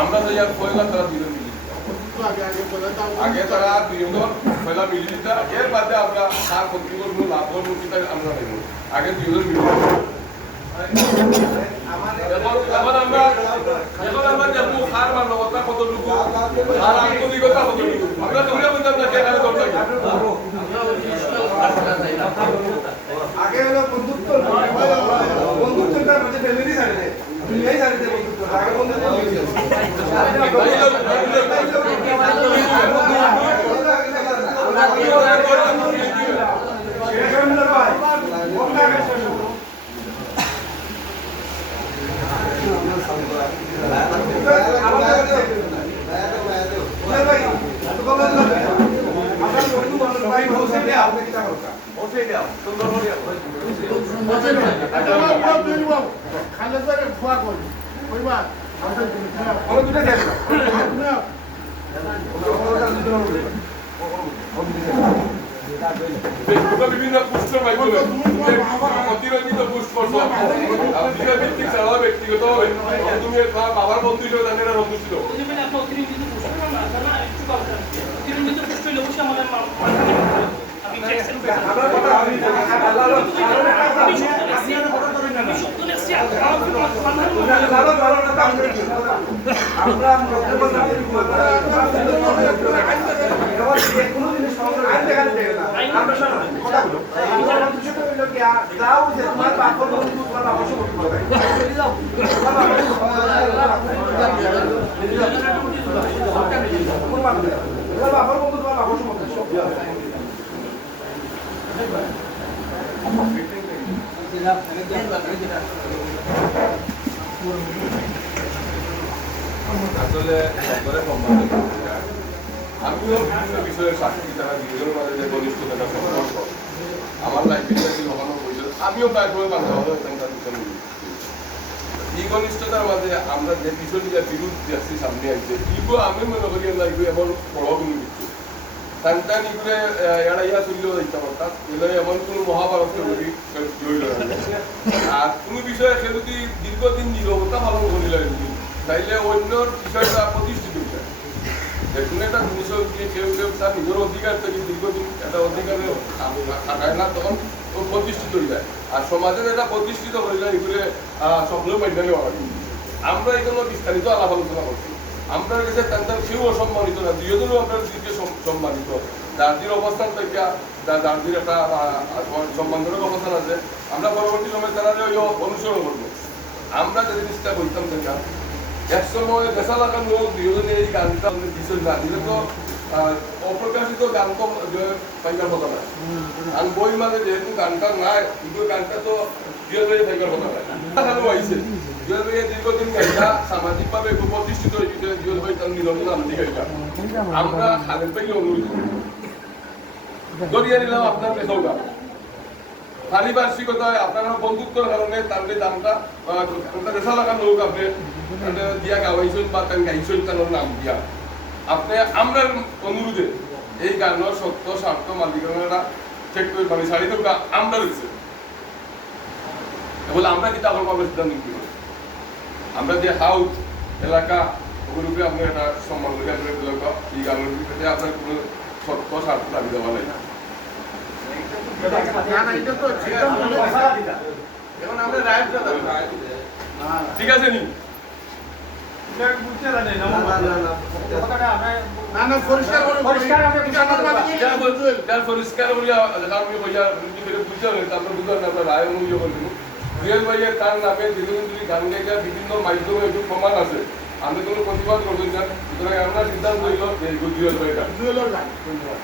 আমরা তো ইয়ার পয়লা তারা দুজন মিলি আগে তারা দুজন পয়লা মিলি দিতা এর বাদে আমরা সার ক্ষতি করবো লাভ করবো কিতা আমরা নেব আগে দুজন মিলি এখন আমরা দেখবো সার মানবতা কতটুকু আর আন্তরিকতা কতটুকু আমরা তোমরা বলতাম না কেন দরকার আগে হলো বন্ধুত্ব বন্ধুত্বটার মধ্যে ফ্যামিলি সাইডে দুনিয়াই সাইডে বন্ধুত্ব আগে বন্ধুত্ব বিভিন্ন পুষ্ট মাধ্যমে অতিরঞ্জিত পুষ্ট করছো ভিত্তিক ছাড়াও ব্যক্তিগত তুমি বাবার বন্ধু হিসেবে জানেন আর বন্ধু ছিল আসলে আমিও বিভিন্ন বিষয়ের সাক্ষী তারা দুজনের মাঝে যে ঘনিষ্ঠতা সম্পর্ক আমার লাইফে কখনো হয়েছিল আমিও প্রায় করে বাংলা হলো এখানকার পিছনে এই ঘনিষ্ঠতার মাঝে আমরা যে বিষয়টা বিরোধ আসছি সামনে আসছে ইগো আমি মনে করি লাগবে এমন বড় কোনো কিছু সন্তান ইগুলো এরা ইয়া চলিল যাইতে পারতাম এগুলো এমন কোনো মহাভারত জড়িল আর কোনো বিষয়ে সে যদি দীর্ঘদিন নিরবতা পালন করিল তাইলে অন্য বিষয়টা প্রতিষ্ঠিত হয়ে দেখুন একটা জিনিস দিয়ে কেউ কেউ তার নিজের অধিকার থেকে দীর্ঘদিন একটা অধিকারে থাকায় না তখন ও প্রতিষ্ঠিত হয়ে যায় আর সমাজের এটা প্রতিষ্ঠিত হয়ে যায় এগুলো স্বপ্ন পাইলে আমরা এগুলো বিস্তারিত আলাপ আলোচনা করছি আমরা কাছে তার কেউ অসম্মানিত না দুজনও আপনার দিকে সম্মানিত দার্জির অবস্থান থেকে দার্জির একটা সম্মানজনক অবস্থান আছে আমরা পরবর্তী সময় তারা অনুসরণ করবো আমরা যে জিনিসটা বলতাম দেখা এক সময় দেশা লাগার লোক দুজনে এই গানটা দিছিল না দিলে তো অপ্রকাশিত গান তো পাইকার কথা নাই আর বই মানে যেহেতু গানটা নাই কিন্তু গানটা তো জুয়েল ভাই পাইকার কথা নাই ভালো হয়েছে জুয়েল ভাই দীর্ঘদিন গাইটা সামাজিকভাবে প্রতিষ্ঠিত হয়েছে জুয়েল ভাই তার নিরঞ্জন আনন্দি গাইটা আমরা খালেদ ভাইকে অনুরোধ দরিয়া নিলাম আপনার পেশাও গান পারিপার্শ্বিকতায় আপনারা বন্ধুত্বের কারণে তার দামটা রেশা লাগার লোক আপনি দিয়া গাওয়াইছেন বা তার গাইছেন তার নাম দিয়া আপনি আমরা অনুরোধে এই গানের সত্য স্বার্থ মালিকানা চেক করে মানে সারি তো আমরা রয়েছে বলে আমরা কি তারপর পাবো সিদ্ধান্ত নিতে আমরা যে হাউস এলাকা ওগুলোকে আপনি একটা সম্মান করে এই গানের ভিতরে আপনার কোনো সত্য স্বার্থ দাবি দেওয়া নাই ঠিক আছে নি পরিষ্কার রায় অনুযায়ী করলেন জুয়েল ভাইয়ের তার নামে দীর্ঘদিন গান গাইটা বিভিন্ন মাধ্যমে একটু প্রমাণ আছে আমি কোনো প্রতিবাদ করবেন না সুতরাং আমরা সিদ্ধান্ত হইল জুয়েল ভাইটা ধন্যবাদ